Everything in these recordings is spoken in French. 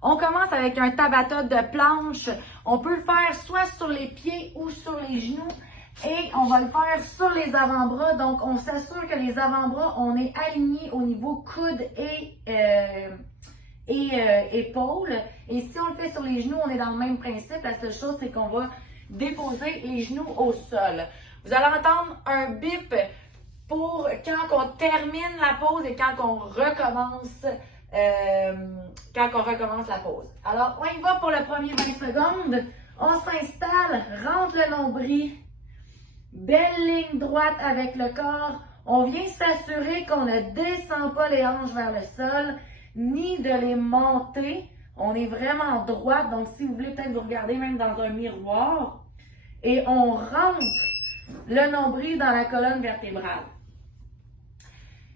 On commence avec un Tabata de planche. On peut le faire soit sur les pieds ou sur les genoux. Et on va le faire sur les avant-bras. Donc, on s'assure que les avant-bras, on est aligné au niveau coude et épaules. Et si on le fait sur les genoux, on est dans le même principe. La seule chose, c'est qu'on va déposer les genoux au sol. Vous allez entendre un bip pour quand on termine la pause et quand on recommence la pause. Alors, on y va pour le premier 20 secondes. On s'installe, rentre le nombril, belle ligne droite avec le corps. On vient s'assurer qu'on ne descend pas les hanches vers le sol, ni de les monter. On est vraiment droit, donc si vous voulez peut-être vous regarder même dans un miroir. Et on rentre le nombril dans la colonne vertébrale.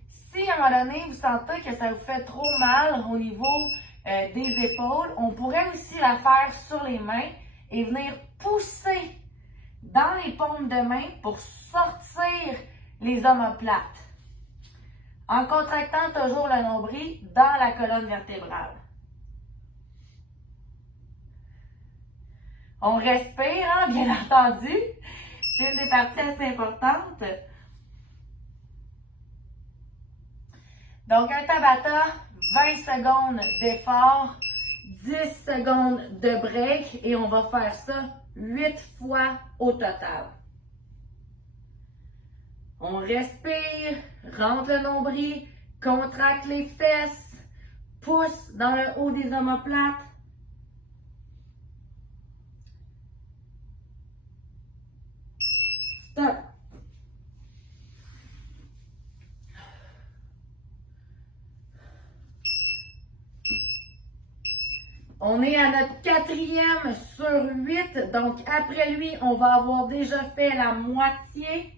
Si à un moment donné, vous sentez que ça vous fait trop mal au niveau des épaules, on pourrait aussi la faire sur les mains et venir pousser dans les paumes de main pour sortir les omoplates. En contractant toujours le nombril dans la colonne vertébrale. On respire, hein, bien entendu. C'est une des parties assez importantes. Donc, un Tabata, 20 secondes d'effort, 10 secondes de break et on va faire ça 8 fois au total. On respire, rentre le nombril, contracte les fesses, pousse dans le haut des omoplates. Stop. On est à notre 4e sur 8. Donc, après lui, on va avoir déjà fait la moitié.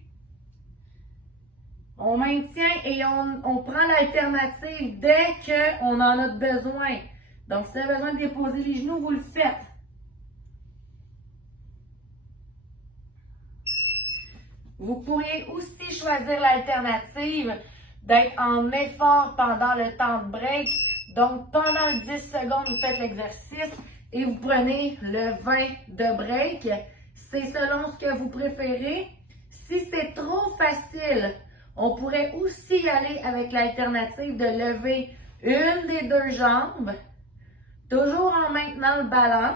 On maintient et on prend l'alternative dès qu'on en a besoin. Donc, si vous avez besoin de déposer les genoux, vous le faites. Vous pourriez aussi choisir l'alternative d'être en effort pendant le temps de break. Donc, pendant 10 secondes, vous faites l'exercice et vous prenez le 20 de break. C'est selon ce que vous préférez. Si c'est trop facile, on pourrait aussi y aller avec l'alternative de lever une des deux jambes, toujours en maintenant le ballon.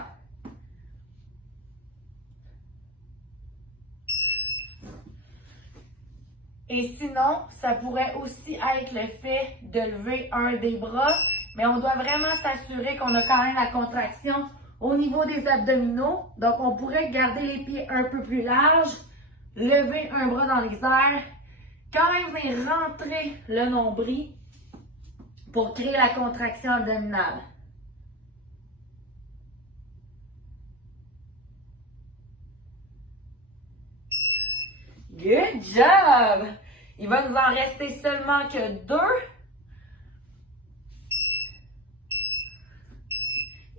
Et sinon, ça pourrait aussi être le fait de lever un des bras, mais on doit vraiment s'assurer qu'on a quand même la contraction au niveau des abdominaux. Donc, on pourrait garder les pieds un peu plus larges, lever un bras dans les airs, quand même venir rentrer le nombril pour créer la contraction abdominale. Good job! Il va nous en rester seulement que 2.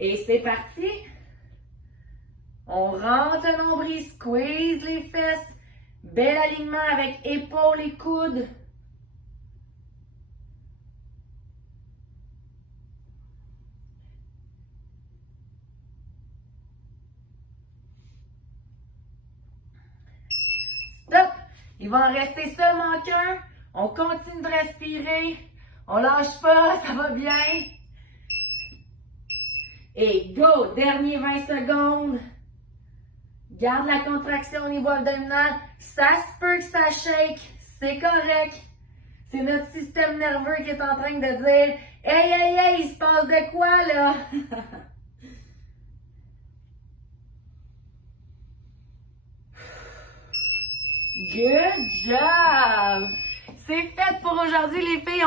Et c'est parti! On rentre le nombril, squeeze les fesses. Bel alignement avec épaules et coudes. Stop! Il va en rester seulement qu'un. On continue de respirer. On lâche pas, ça va bien. Et go! Dernier 20 secondes. Garde la contraction au niveau abdominal. Ça se peut que ça shake. C'est correct. C'est notre système nerveux qui est en train de dire « Hey, hey, hey, il se passe de quoi là? » Good job! C'est fait pour aujourd'hui les filles.